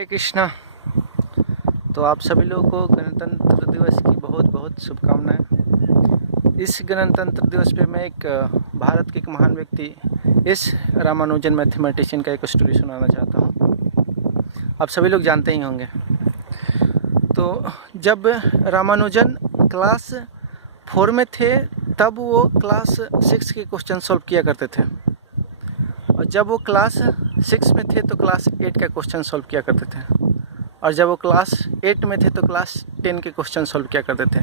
हरे कृष्णा। तो आप सभी लोगों को गणतंत्र दिवस की बहुत बहुत शुभकामनाएं। इस गणतंत्र दिवस पे मैं एक भारत के एक महान व्यक्ति एस रामानुजन मैथमेटिशियन का एक स्टोरी सुनाना चाहता हूँ। आप सभी लोग जानते ही होंगे। तो जब रामानुजन क्लास 4 में थे तब वो क्लास 6 के क्वेश्चन सॉल्व किया करते थे, और जब वो क्लास 6 में थे तो क्लास 8 का क्वेश्चन सॉल्व किया करते थे, और जब वो क्लास 8 में थे तो क्लास 10 के क्वेश्चन सॉल्व किया करते थे।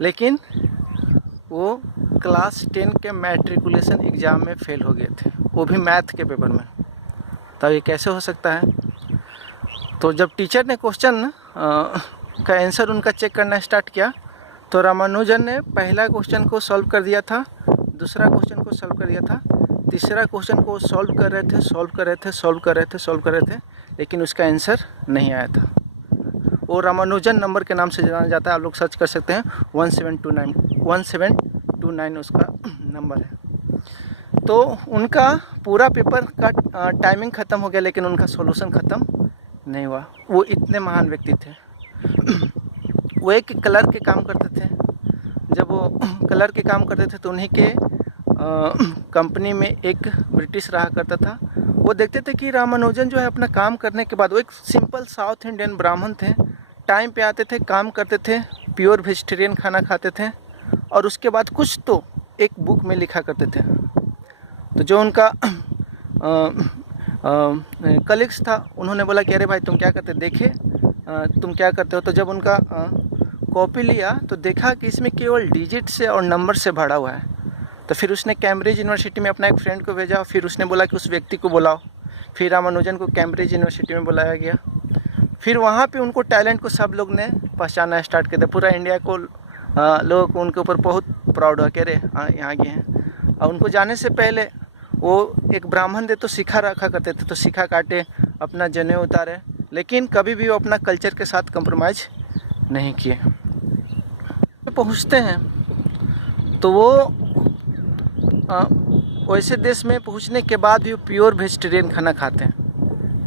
लेकिन वो क्लास 10 के मैट्रिकुलेशन एग्ज़ाम में फ़ेल हो गए थे, वो भी मैथ के पेपर में। तब ये कैसे हो सकता है? तो जब टीचर ने क्वेश्चन का आंसर उनका चेक करना स्टार्ट किया तो रामानुजन ने पहला क्वेश्चन को सॉल्व कर दिया था, दूसरा क्वेश्चन को सॉल्व कर दिया था, तीसरा क्वेश्चन को सॉल्व कर रहे थे, लेकिन उसका आंसर नहीं आया था। वो रामानुजन नंबर के नाम से जाना जाता है, आप लोग सर्च कर सकते हैं। 1729 उसका नंबर है। तो उनका पूरा पेपर का टाइमिंग ख़त्म हो गया, लेकिन उनका सॉल्यूशन ख़त्म नहीं हुआ। वो इतने महान व्यक्ति थे। वो एक कलर के काम करते थे। जब वो कलर के काम करते थे तो उन्हीं के कंपनी में एक ब्रिटिश रहा करता था। वो देखते थे कि रामानुजन जो है अपना काम करने के बाद, वो एक सिंपल साउथ इंडियन ब्राह्मण थे, टाइम पे आते थे, काम करते थे, प्योर वेजिटेरियन खाना खाते थे, और उसके बाद कुछ तो एक बुक में लिखा करते थे। तो जो उनका कलीग्स था, उन्होंने बोला कि अरे भाई तुम क्या करते, देखे तुम क्या करते हो। तो जब उनका कॉपी लिया तो देखा कि इसमें केवल डिजिट से और नंबर से भरा हुआ है। तो फिर उसने कैम्ब्रिज यूनिवर्सिटी में अपना एक फ्रेंड को भेजा, फिर उसने बोला कि उस व्यक्ति को बुलाओ। फिर रामानुजन को कैम्ब्रिज यूनिवर्सिटी में बुलाया गया। फिर वहाँ पे उनको टैलेंट को सब लोग ने पहचानना स्टार्ट कर दिया। पूरा इंडिया को लोगों को उनके ऊपर बहुत प्राउड हुआ कि अरे यहाँ गए हैं। और उनको जाने से पहले वो एक ब्राह्मण थे तो सिखा रखा करते थे, तो सिखा काटे, अपना जनेऊ उतारे, लेकिन कभी भी वो अपना कल्चर के साथ कंप्रोमाइज़ नहीं किए। पहुँचते हैं तो वो वैसे देश में पहुंचने के बाद भी प्योर वेजिटेरियन खाना खाते हैं,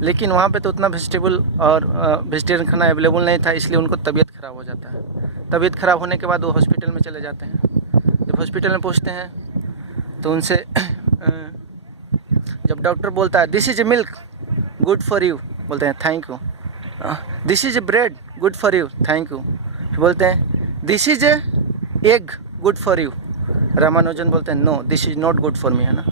लेकिन वहाँ पे तो उतना वेजिटेबल और वेजिटेरियन खाना अवेलेबल नहीं था, इसलिए उनको तबीयत ख़राब हो जाता है। तबीयत ख़राब होने के बाद वो हॉस्पिटल में चले जाते हैं। जब हॉस्पिटल में पहुँचते हैं तो उनसे जब डॉक्टर बोलता है this is a milk good for you, बोलते हैं thank you. This is a bread good for you, thank you. फिर बोलते हैं this is a egg good for you. Ramanujan बोलते हैं no this is not good for me, है ना,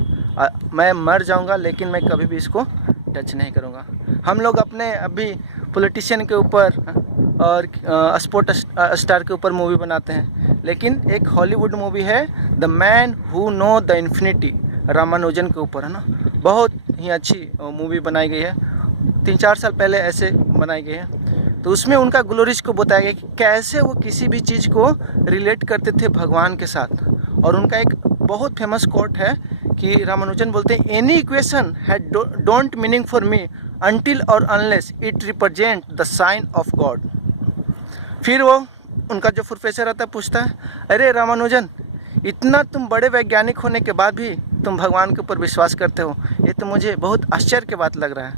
मैं मर जाऊंगा लेकिन मैं कभी भी इसको टच नहीं करूंगा। हम लोग अपने अभी पॉलिटिशियन के ऊपर और स्पोर्ट स्टार के ऊपर मूवी बनाते हैं, लेकिन एक हॉलीवुड मूवी है the man who know the infinity, Ramanujan के ऊपर, है ना। बहुत ही अच्छी मूवी बनाई गई है, 3-4 साल पहले ऐसे बनाई गई है। तो उसमें उनका ग्लोरीज को बताया गया कि कैसे वो किसी भी चीज़ को रिलेट करते थे भगवान के साथ। और उनका एक बहुत फेमस कोट है कि रामानुजन बोलते हैं any equation had don't meaning for me until और unless it represent the sign of God. फिर वो उनका जो प्रोफेसर आता है पूछता है अरे रामानुजन, इतना तुम बड़े वैज्ञानिक होने के बाद भी तुम भगवान के ऊपर विश्वास करते हो, ये तो मुझे बहुत आश्चर्य की बात लग रहा है।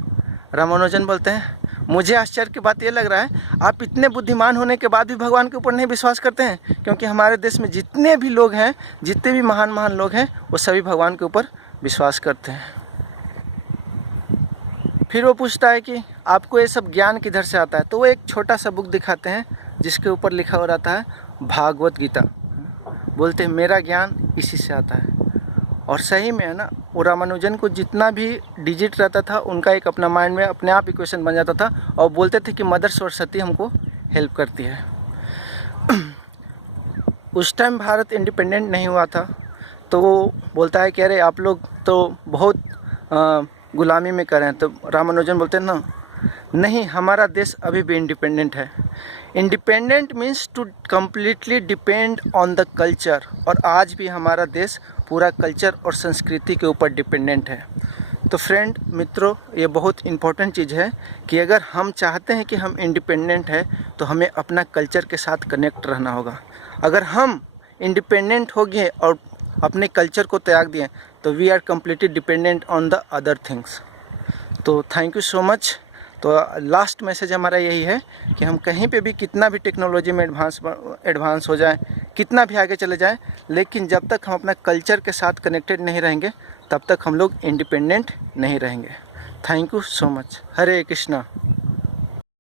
रामानुजन बोलते हैं मुझे आश्चर्य की बात ये लग रहा है आप इतने बुद्धिमान होने के बाद भी भगवान के ऊपर नहीं विश्वास करते हैं, क्योंकि हमारे देश में जितने भी लोग हैं, जितने भी महान महान लोग हैं, वो सभी भगवान के ऊपर विश्वास करते हैं। फिर वो पूछता है कि आपको ये सब ज्ञान किधर से आता है। तो वो एक छोटा सा बुक दिखाते हैं जिसके ऊपर लिखा हो रहता है भागवत गीता। बोलते हैं मेरा ज्ञान इसी से आता है। और सही में, है ना, वो रामानुजन को जितना भी डिजिट रहता था उनका एक अपना माइंड में अपने आप इक्वेशन बन जाता था, और बोलते थे कि मदर सरस्वती हमको हेल्प करती है। उस टाइम भारत इंडिपेंडेंट नहीं हुआ था, तो वो बोलता है कि अरे आप लोग तो बहुत गुलामी में कर रहे हैं। तो रामानुजन बोलते हैं ना, नहीं, हमारा देश अभी भी इंडिपेंडेंट है। Independent means to completely depend on the culture, और आज भी हमारा देश पूरा कल्चर और संस्कृति के ऊपर डिपेंडेंट है। तो फ्रेंड, मित्रों, ये बहुत इम्पोर्टेंट चीज़ है कि अगर हम चाहते हैं कि हम इंडिपेंडेंट है तो हमें अपना कल्चर के साथ कनेक्ट रहना होगा। अगर हम इंडिपेंडेंट हो गए और अपने कल्चर को त्याग दिए तो we are completely dependent on the other things. तो थैंक यू सो मच। तो लास्ट मैसेज हमारा यही है कि हम कहीं पे भी कितना भी टेक्नोलॉजी में एडवांस हो जाए, कितना भी आगे चले जाएं, लेकिन जब तक हम अपना कल्चर के साथ कनेक्टेड नहीं रहेंगे तब तक हम लोग इंडिपेंडेंट नहीं रहेंगे। Thank you so much. Hare Krishna.